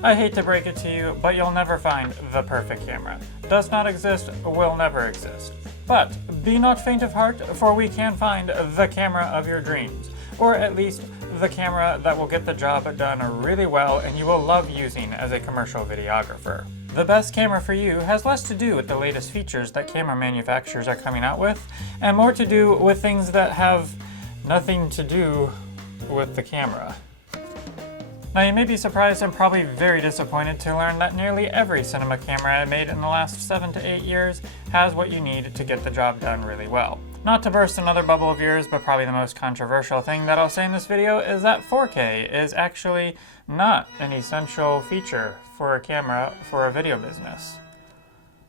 I hate to break it to you, but you'll never find the perfect camera. Does not exist, will never exist. But be not faint of heart, for we can find the camera of your dreams. Or at least the camera that will get the job done really well and you will love using as a commercial videographer. The best camera for you has less to do with the latest features that camera manufacturers are coming out with, and more to do with things that have nothing to do with the camera. Now you may be surprised and probably very disappointed to learn that nearly every cinema camera I made in the last 7 to 8 years has what you need to get the job done really well. Not to burst another bubble of yours, but probably the most controversial thing that I'll say in this video is that 4K is actually not an essential feature for a camera for a video business.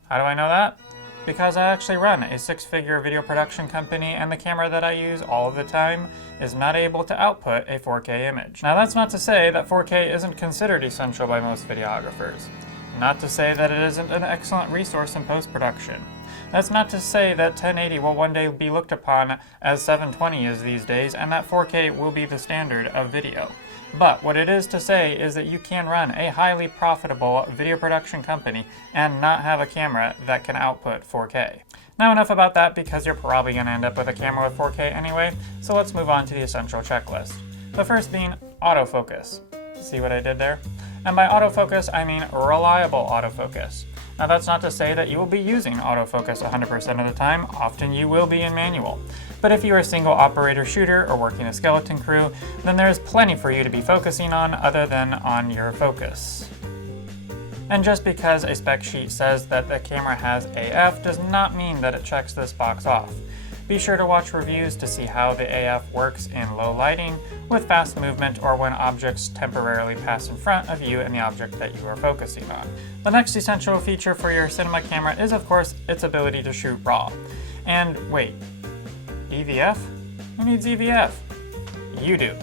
How do I know that? Because I actually run a 6-figure video production company, and the camera that I use all of the time is not able to output a 4K image. Now that's not to say that 4K isn't considered essential by most videographers. Not to say that it isn't an excellent resource in post-production. That's not to say that 1080 will one day be looked upon as 720 is these days, and that 4K will be the standard of video. But what it is to say is that you can run a highly profitable video production company and not have a camera that can output 4K. Now enough about that, because you're probably going to end up with a camera with 4K anyway, so let's move on to the essential checklist. The first being autofocus. See what I did there? And by autofocus, I mean reliable autofocus. Now that's not to say that you will be using autofocus 100% of the time. Often you will be in manual. But if you're a single operator shooter or working a skeleton crew, then there's plenty for you to be focusing on other than on your focus. And just because a spec sheet says that the camera has AF does not mean that it checks this box off. Be sure to watch reviews to see how the AF works in low lighting, with fast movement, or when objects temporarily pass in front of you and the object that you are focusing on. The next essential feature for your cinema camera is, of course, its ability to shoot RAW. And wait, EVF? Who needs EVF? You do.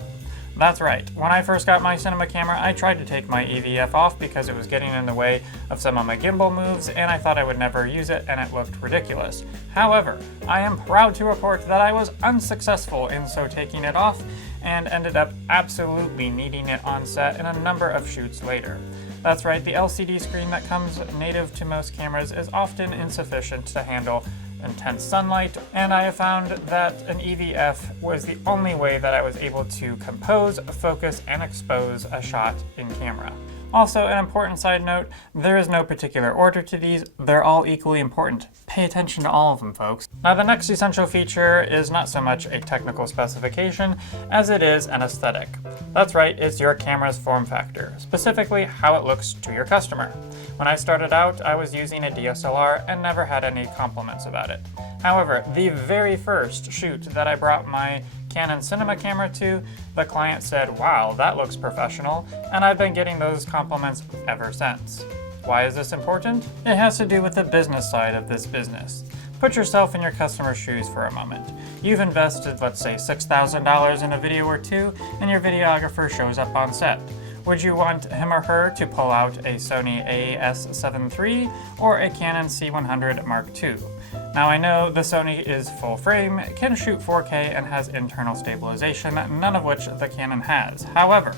That's right. When I first got my cinema camera, I tried to take my EVF off because it was getting in the way of some of my gimbal moves, and I thought I would never use it, and it looked ridiculous. However, I am proud to report that I was unsuccessful in so taking it off, and ended up absolutely needing it on set in a number of shoots later. That's right, the LCD screen that comes native to most cameras is often insufficient to handle intense sunlight, and I have found that an EVF was the only way that I was able to compose, focus, and expose a shot in camera. Also, an important side note, there is no particular order to these, they're all equally important. Pay attention to all of them, folks. Now the next essential feature is not so much a technical specification as it is an aesthetic. That's right, it's your camera's form factor, specifically how it looks to your customer. When I started out, I was using a DSLR and never had any compliments about it. However, the very first shoot that I brought my Canon cinema camera to, the client said, "Wow, that looks professional," and I've been getting those compliments ever since. Why is this important? It has to do with the business side of this business. Put yourself in your customer's shoes for a moment. You've invested, let's say, $6,000 in a video or two, and your videographer shows up on set. Would you want him or her to pull out a Sony a7 III or a Canon C100 Mark II? Now I know the Sony is full frame, can shoot 4K, and has internal stabilization, none of which the Canon has. However,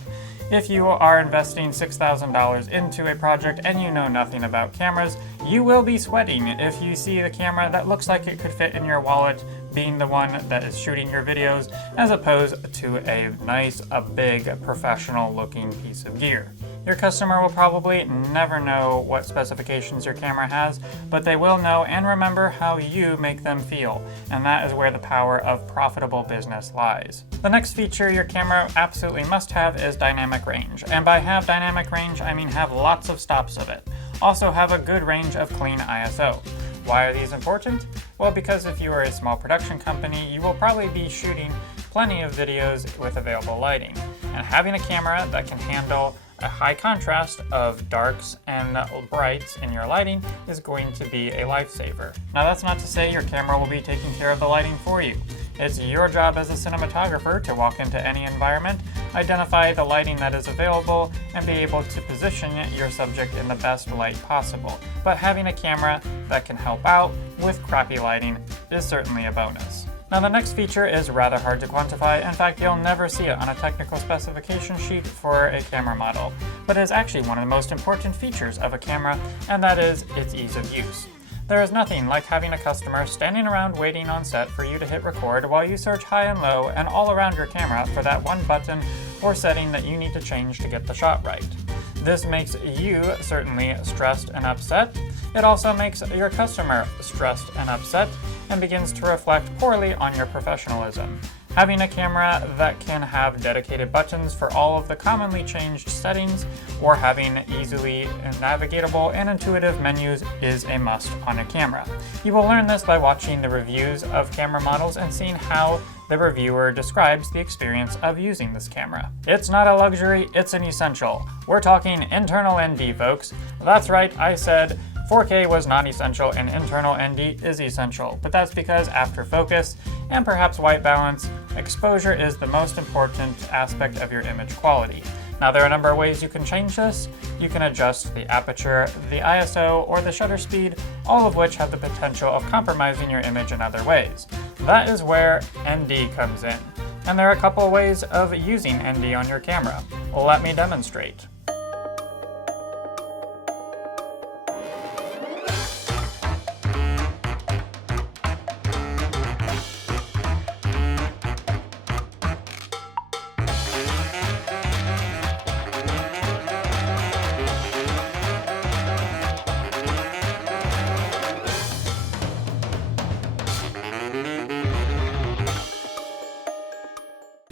if you are investing $6,000 into a project and you know nothing about cameras, you will be sweating if you see the camera that looks like it could fit in your wallet being the one that is shooting your videos, as opposed to a nice, big, professional-looking piece of gear. Your customer will probably never know what specifications your camera has, but they will know and remember how you make them feel, and that is where the power of profitable business lies. The next feature your camera absolutely must have is dynamic range, and by have dynamic range, I mean have lots of stops of it. Also have a good range of clean ISO. Why are these important? Well, because if you are a small production company, you will probably be shooting plenty of videos with available lighting, and having a camera that can handle a high contrast of darks and brights in your lighting is going to be a lifesaver. Now that's not to say your camera will be taking care of the lighting for you. It's your job as a cinematographer to walk into any environment, identify the lighting that is available, and be able to position your subject in the best light possible. But having a camera that can help out with crappy lighting is certainly a bonus. Now the next feature is rather hard to quantify. In fact, you'll never see it on a technical specification sheet for a camera model, but it is actually one of the most important features of a camera, and that is its ease of use. There is nothing like having a customer standing around waiting on set for you to hit record while you search high and low and all around your camera for that one button or setting that you need to change to get the shot right. This makes you certainly stressed and upset. It also makes your customer stressed and upset and begins to reflect poorly on your professionalism. Having a camera that can have dedicated buttons for all of the commonly changed settings or having easily navigatable and intuitive menus is a must on a camera. You will learn this by watching the reviews of camera models and seeing how the reviewer describes the experience of using this camera. It's not a luxury, it's an essential. We're talking internal ND, folks. That's right, I said 4K was not essential and internal ND is essential, but that's because after focus and perhaps white balance, exposure is the most important aspect of your image quality. Now there are a number of ways you can change this. You can adjust the aperture, the ISO, or the shutter speed, all of which have the potential of compromising your image in other ways. That is where ND comes in. And there are a couple of ways of using ND on your camera. Let me demonstrate.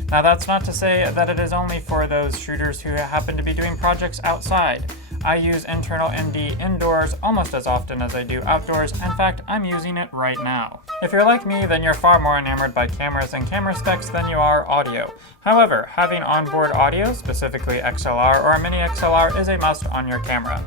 Now that's not to say that it is only for those shooters who happen to be doing projects outside. I use internal ND indoors almost as often as I do outdoors. In fact, I'm using it right now. If you're like me, then you're far more enamored by cameras and camera specs than you are audio. However, having onboard audio, specifically XLR or a mini XLR, is a must on your camera.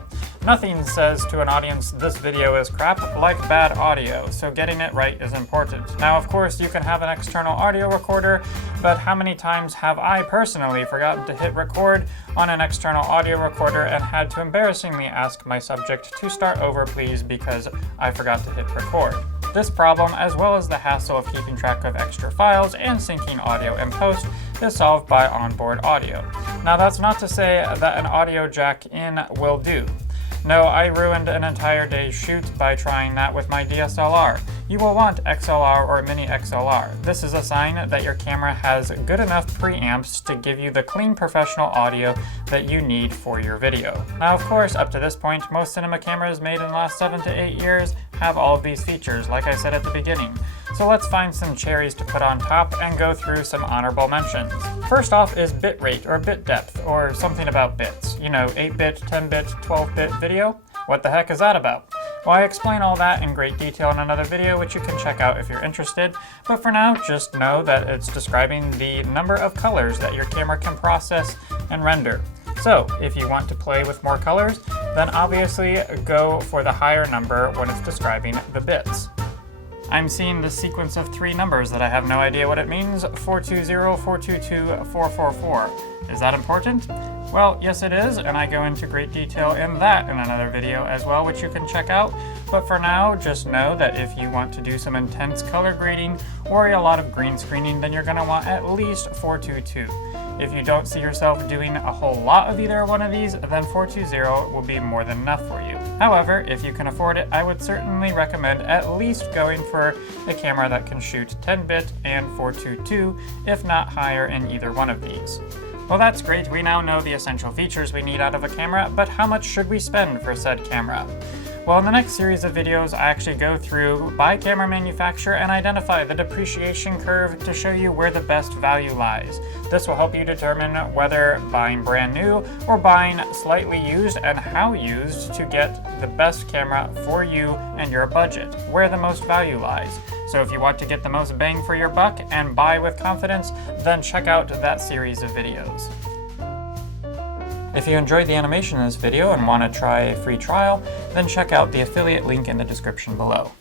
Nothing says to an audience this video is crap like bad audio, so getting it right is important. Now of course you can have an external audio recorder, but how many times have I personally forgotten to hit record on an external audio recorder and had to embarrassingly ask my subject to start over please because I forgot to hit record. This problem, as well as the hassle of keeping track of extra files and syncing audio in post, is solved by onboard audio. Now that's not to say that an audio jack in will do. No, I ruined an entire day's shoot by trying that with my DSLR. You will want XLR or mini XLR. This is a sign that your camera has good enough preamps to give you the clean professional audio that you need for your video. Now of course, up to this point, most cinema cameras made in the last 7 to 8 years have all of these features, like I said at the beginning. So let's find some cherries to put on top and go through some honorable mentions. First off is bit rate or bit depth, or something about bits. You know, 8-bit, 10-bit, 12-bit video? What the heck is that about? Well, I explain all that in great detail in another video, which you can check out if you're interested. But for now, just know that it's describing the number of colors that your camera can process and render. So, if you want to play with more colors, then obviously go for the higher number when it's describing the bits. I'm seeing this sequence of 3 numbers that I have no idea what it means: 420, 422, 444. Is that important? Well, yes it is, and I go into great detail in that in another video as well, which you can check out. But for now, just know that if you want to do some intense color grading or a lot of green screening, then you're going to want at least 422. If you don't see yourself doing a whole lot of either one of these, then 420 will be more than enough for you. However, if you can afford it, I would certainly recommend at least going for a camera that can shoot 10-bit and 422, if not higher in either one of these. Well, that's great. We now know the essential features we need out of a camera, but how much should we spend for said camera? Well, in the next series of videos, I actually go through by camera manufacturer and identify the depreciation curve to show you where the best value lies. This will help you determine whether buying brand new or buying slightly used and how used to get the best camera for you and your budget, where the most value lies. So if you want to get the most bang for your buck and buy with confidence, then check out that series of videos. If you enjoyed the animation in this video and want to try a free trial, then check out the affiliate link in the description below.